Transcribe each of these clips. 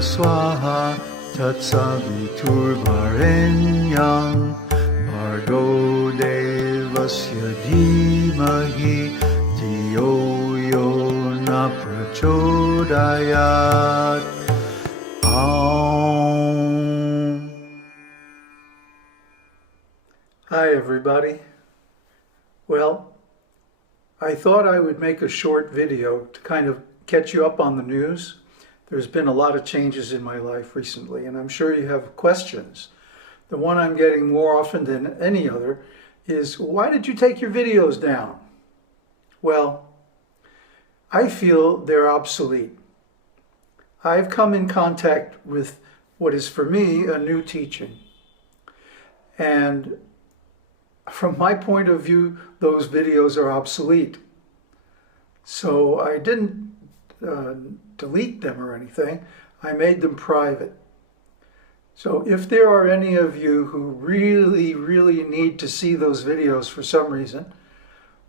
swaha tatsaviturvarenyam bhargo devasya dhimahi dhiyo yo na prachodayat. Hi everybody. Well, I thought I would make a short video to kind of catch you up on the news. There's been a lot of changes in my life recently, and I'm sure you have questions. The one I'm getting more often than any other is, why did you take your videos down? Well, I feel they're obsolete. I've come in contact with what is for me a new teaching. And from my point of view, those videos are obsolete. So I didn't delete them or anything. I made them private. So if there are any of you who really need to see those videos for some reason,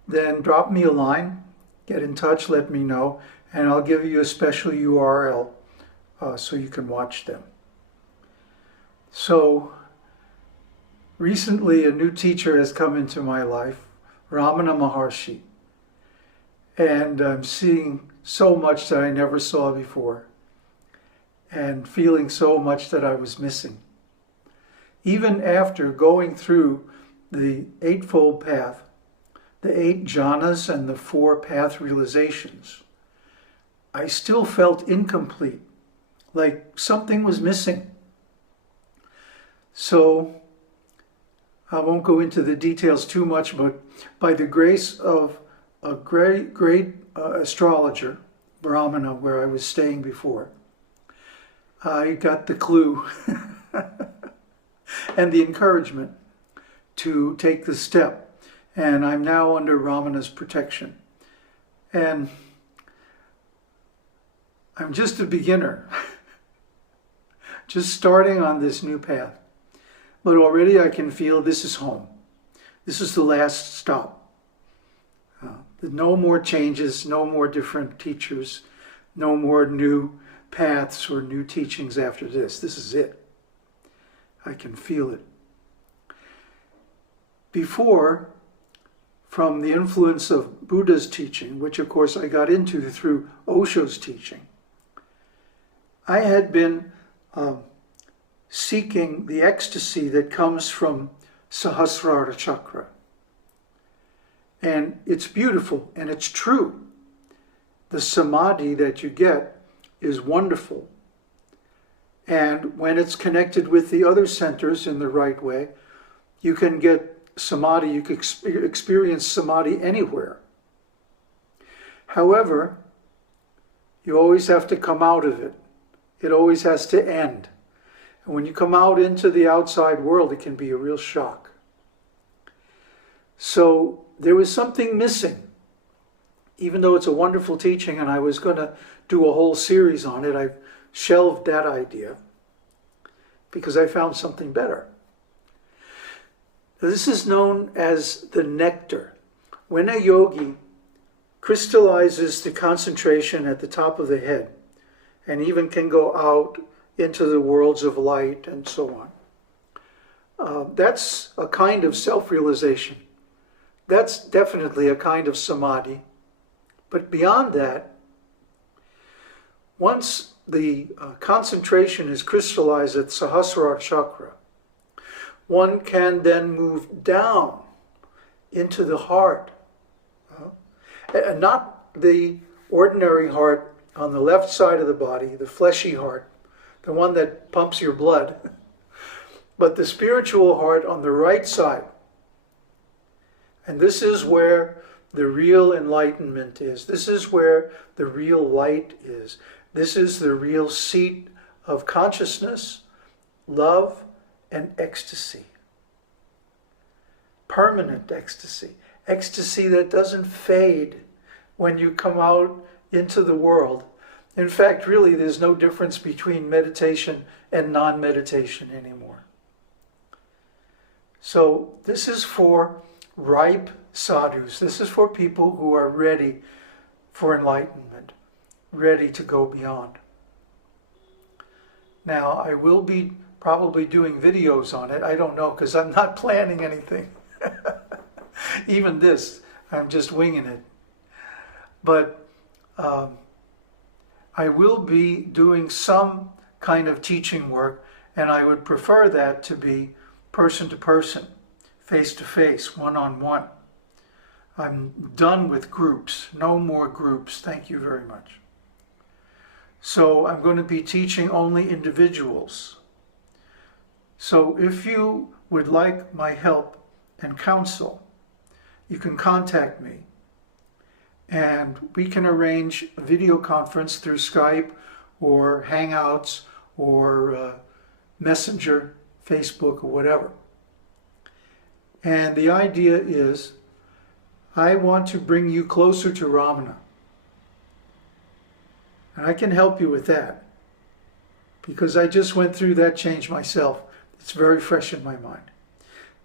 then drop me a line, get in touch, let me know, and I'll give you a special URL so you can watch them. So recently, a new teacher has come into my life, Rāmaṇa Mahārṣi, and I'm seeing so much that I never saw before, and feeling so much that I was missing. Even after going through the Eightfold Path, the 8 jhanas and the 4 path realizations, I still felt incomplete, like something was missing. So I won't go into the details too much, but by the grace of a great astrologer, Brahmana, where I was staying before, I got the clue and the encouragement to take the step. And I'm now under Ramana's protection. And I'm just a beginner, just starting on this new path. But already I can feel this is home. This is the last stop. No more changes, no more different teachers, no more new paths or new teachings after this. This is it. I can feel it. Before, from the influence of Buddha's teaching, which of course I got into through Osho's teaching, I had been seeking the ecstasy that comes from Sahasrara chakra. And it's beautiful and it's true. The samadhi that you get is wonderful. And when it's connected with the other centers in the right way, you can get samadhi, you can experience samadhi anywhere. However, you always have to come out of it. It always has to end. And when you come out into the outside world, it can be a real shock. So there was something missing. Even though it's a wonderful teaching and I was going to do a whole series on it, I've shelved that idea because I found something better. This is known as the nectar. When a yogi crystallizes the concentration at the top of the head and even can go out into the worlds of light and so on, that's a kind of self-realization. That's definitely a kind of samadhi. But beyond that, once the concentration is crystallized at Sahasrara chakra, one can then move down into the heart. Not the ordinary heart on the left side of the body, the fleshy heart, the one that pumps your blood, but the spiritual heart on the right side. And this is where the real enlightenment is. This is where the real light is. This is the real seat of consciousness, love, and ecstasy. Permanent ecstasy. Ecstasy that doesn't fade when you come out into the world. In fact, really, there's no difference between meditation and non-meditation anymore. So this is for ripe sadhus. This is for people who are ready for enlightenment, ready to go beyond. Now, I will be probably doing videos on it. I don't know, because I'm not planning anything. Even this, I'm just winging it. But I will be doing some kind of teaching work, and I would prefer that to be person to person, face to face, one-on-one. I'm done with groups. No more groups. Thank you very much. So I'm going to be teaching only individuals. So if you would like my help and counsel, you can contact me. And we can arrange a video conference through Skype or Hangouts or Messenger, Facebook, or whatever. And the idea is, I want to bring you closer to Rāmaṇa. And I can help you with that, because I just went through that change myself. It's very fresh in my mind.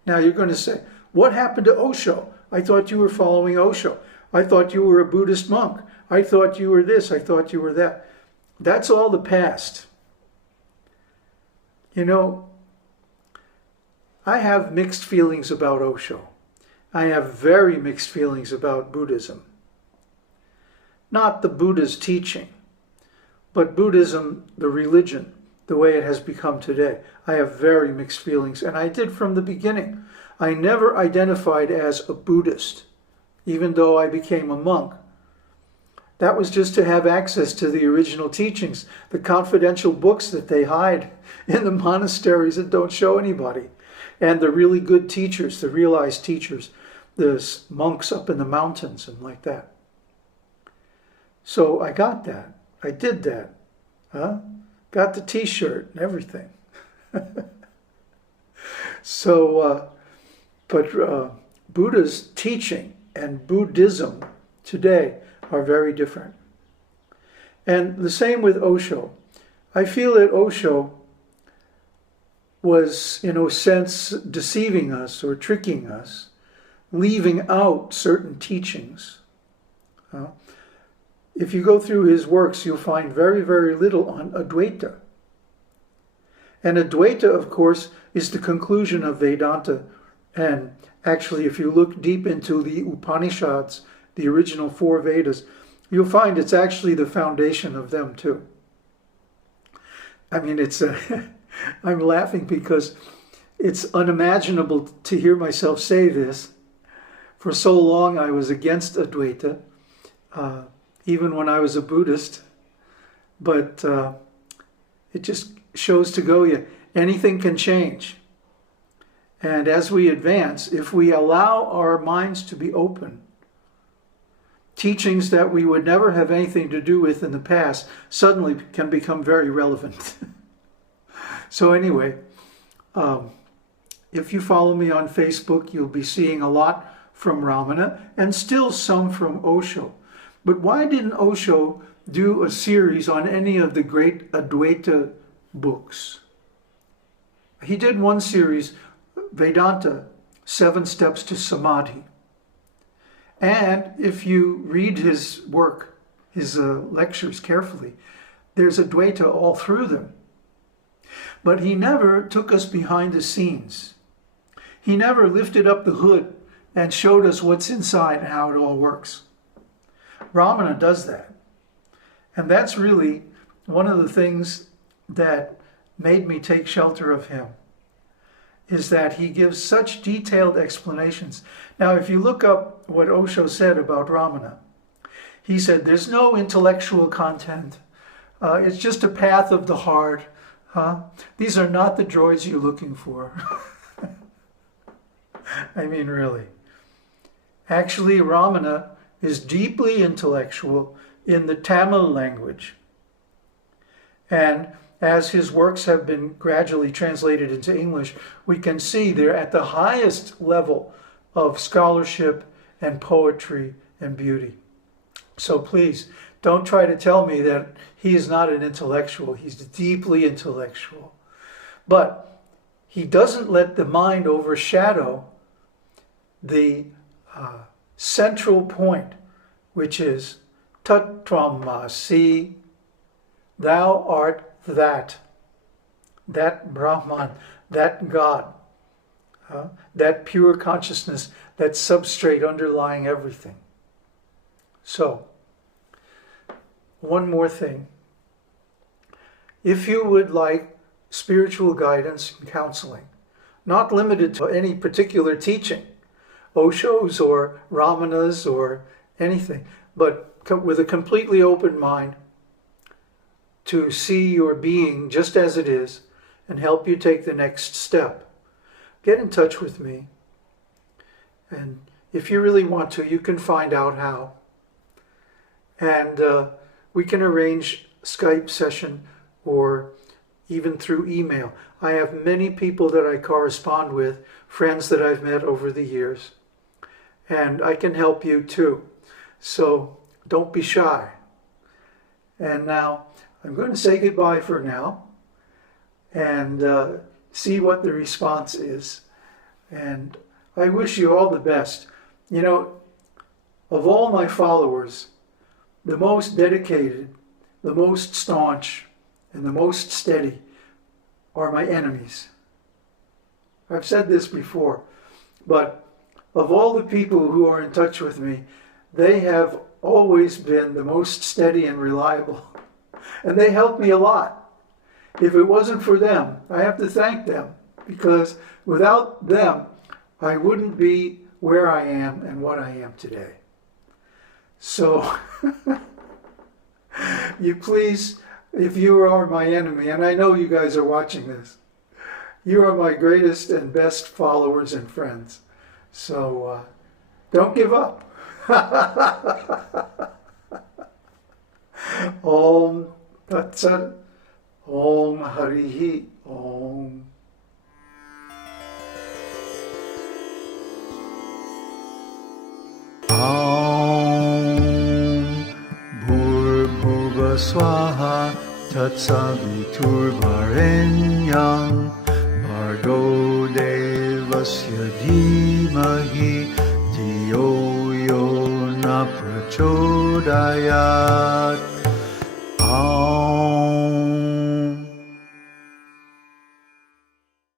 Now you're going to say, what happened to Osho? I thought you were following Osho. I thought you were a Buddhist monk. I thought you were this. I thought you were that. That's all the past. You know, I have mixed feelings about Osho. I have very mixed feelings about Buddhism. Not the Buddha's teaching, but Buddhism, the religion, the way it has become today. I have very mixed feelings, and I did from the beginning. I never identified as a Buddhist, even though I became a monk. That was just to have access to the original teachings, the confidential books that they hide in the monasteries and don't show anybody, and the really good teachers, the realized teachers, the monks up in the mountains and like that. So I got that. I did that. Got the t-shirt and everything. So, but Buddha's teaching and Buddhism today are very different. And the same with Osho. I feel that Osho was, in a sense, deceiving us or tricking us, leaving out certain teachings. If you go through his works, you'll find very, very little on Advaita. And Advaita, of course, is the conclusion of Vedanta. And actually, if you look deep into the Upanishads, the original 4 Vedas, you'll find it's actually the foundation of them too. I mean, it's I'm laughing because it's unimaginable to hear myself say this. For so long I was against Advaita, even when I was a Buddhist, but it just shows to go you, anything can change. And as we advance, if we allow our minds to be open, teachings that we would never have anything to do with in the past suddenly can become very relevant. So anyway, if you follow me on Facebook, you'll be seeing a lot from Rāmaṇa and still some from Osho. But why didn't Osho do a series on any of the great Advaita books? He did one series, Vedanta, 7 Steps to Samadhi. And if you read his work, his lectures carefully, there's Advaita all through them. But he never took us behind the scenes. He never lifted up the hood and showed us what's inside and how it all works. Rāmaṇa does that. And that's really one of the things that made me take shelter of him, is that he gives such detailed explanations. Now, if you look up what Osho said about Rāmaṇa, he said there's no intellectual content. It's just a path of the heart. These are not the droids you're looking for. I mean, really. Actually, Rāmaṇa is deeply intellectual in the Tamil language. And as his works have been gradually translated into English, we can see they're at the highest level of scholarship and poetry and beauty. So please, don't try to tell me that he is not an intellectual. He's deeply intellectual. But he doesn't let the mind overshadow the central point, which is Tattvam Masi, thou art that. that Brahman, that God, that pure consciousness, that substrate underlying everything. So, one more thing. If you would like spiritual guidance and counseling, not limited to any particular teaching, Osho's or Rāmaṇa's or anything, but with a completely open mind to see your being just as it is and help you take the next step, get in touch with me. And if you really want to, you can find out how. And we can arrange Skype session or even through email. I have many people that I correspond with, friends that I've met over the years, and I can help you too. So don't be shy. And now I'm going to say goodbye for now and see what the response is. And I wish you all the best. You know, of all my followers, the most dedicated, the most staunch, and the most steady are my enemies. I've said this before, but of all the people who are in touch with me, they have always been the most steady and reliable. And they help me a lot. If it wasn't for them, I have to thank them, because without them, I wouldn't be where I am and what I am today. So, you please, if you are my enemy, and I know you guys are watching this, you are my greatest and best followers and friends. So, don't give up. Om Tat Sat, Om Harihi Om. Swaha Tatsaviturvarenyam Bhargo Devasya Dhimahi Dhiyo Yo Na Prachodayat.